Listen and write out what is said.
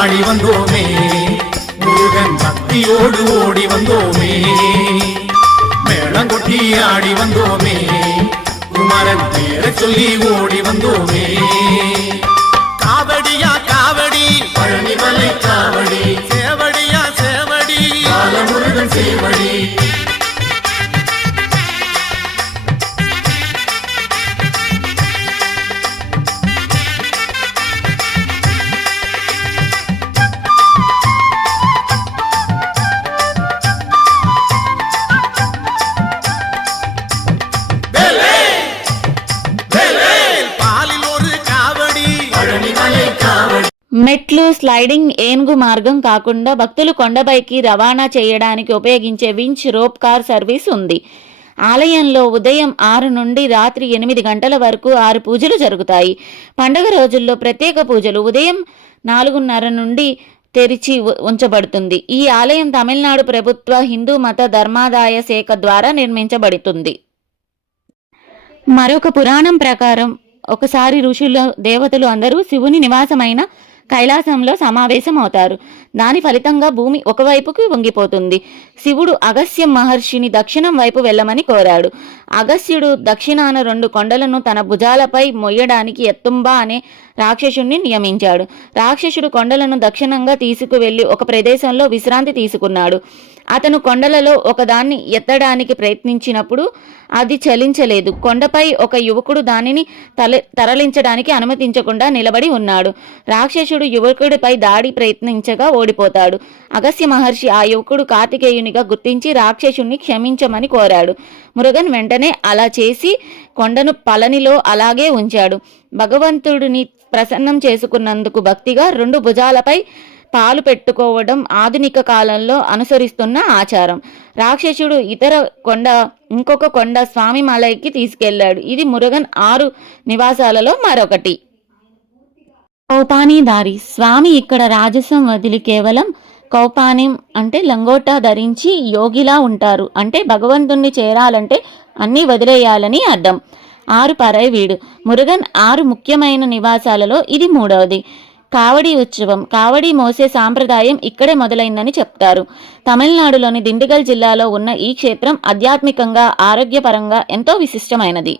ஆடி வந்தோமே முருகன் பக்தியோடு ஓடி வந்தோமே மேளங்கொட்டி ஆடி வந்தோமே குமரன் பேரை சொல்லி ஓடி வந்தோமே காவடியா காவடி பழனிமலை காவடி சேவடியா சேவடி பாலமுருகன் சேவடி మెట్లు, స్లైడింగ్, ఏనుగు మార్గం కాకుండా భక్తులు కొండపైకి రవాణా చేయడానికి ఉపయోగించే వించ్ రోప్ కార్ సర్వీస్ ఉంది. ఆలయంలో ఉదయం 6 నుండి రాత్రి 8 గంటల వరకు 6 పూజలు జరుగుతాయి. పండుగ రోజుల్లో ప్రత్యేక పూజలు ఉదయం 4:30 నుండి తెరిచి ఉంచబడుతుంది. ఈ ఆలయం తమిళనాడు ప్రభుత్వ హిందూ మత ధర్మాదాయ శాఖ ద్వారా నిర్మించబడుతుంది. మరొక పురాణం ప్రకారం ఒకసారి ఋషులు, దేవతలు అందరూ శివుని నివాసమైన కైలాసంలో సమావేశం అవుతారు. దాని ఫలితంగా భూమి ఒకవైపుకి వంగిపోతుంది. శివుడు అగస్త్య మహర్షిని దక్షిణం వైపు వెళ్ళమని కోరాడు. అగస్త్యుడు దక్షిణాన 2 కొండలను తన భుజాలపై మొయ్యడానికి ఎత్తుంబా అనే రాక్షసుణ్ణి నియమించాడు. రాక్షసుడు కొండలను దక్షిణంగా తీసుకువెళ్లి ఒక ప్రదేశంలో విశ్రాంతి తీసుకున్నాడు. అతను కొండలలో ఒకదాన్ని ఎత్తడానికి ప్రయత్నించినప్పుడు అది చలించలేదు. కొండపై ఒక యువకుడు దానిని తరలించడానికి అనుమతించకుండా నిలబడి ఉన్నాడు. రాక్షసుడు యువకుడిపై దాడి ప్రయత్నించగా ఓడిపోతాడు. అగస్త్య మహర్షి ఆ యువకుడు కార్తికేయునిగా గుర్తించి రాక్షసుణ్ణి క్షమించమని కోరాడు. మురుగన్ వెంటనే అలా చేసి కొండను పళనిలో అలాగే ఉంచాడు. భగవంతుడిని ప్రసన్నం చేసుకున్నందుకు భక్తిగా 2 భుజాలపై పాలు పెట్టుకోవడం ఆధునిక కాలంలో అనుసరిస్తున్న ఆచారం. రాక్షసుడు ఇంకొక కొండ స్వామి మలైకి తీసుకెళ్లాడు. ఇది మురుగన్ 6 నివాసాలలో మరొకటి. కౌపానీదారి స్వామి ఇక్కడ రాజసం వదిలి కేవలం కౌపానిం అంటే లంగోటా ధరించి యోగిలా ఉంటారు. అంటే భగవంతుణ్ణి చేరాలంటే అన్నీ వదిలేయాలని అర్థం. 6 పరైవీడు మురుగన్ 6 ముఖ్యమైన నివాసాలలో ఇది 3వది. కావడి ఉత్సవం. కావడి మోసే సాంప్రదాయం ఇక్కడే మొదలైందని చెప్తారు. తమిళనాడులోని దిండిగల్ జిల్లాలో ఉన్న ఈ క్షేత్రం ఆధ్యాత్మికంగా, ఆరోగ్యపరంగా ఎంతో విశిష్టమైనది.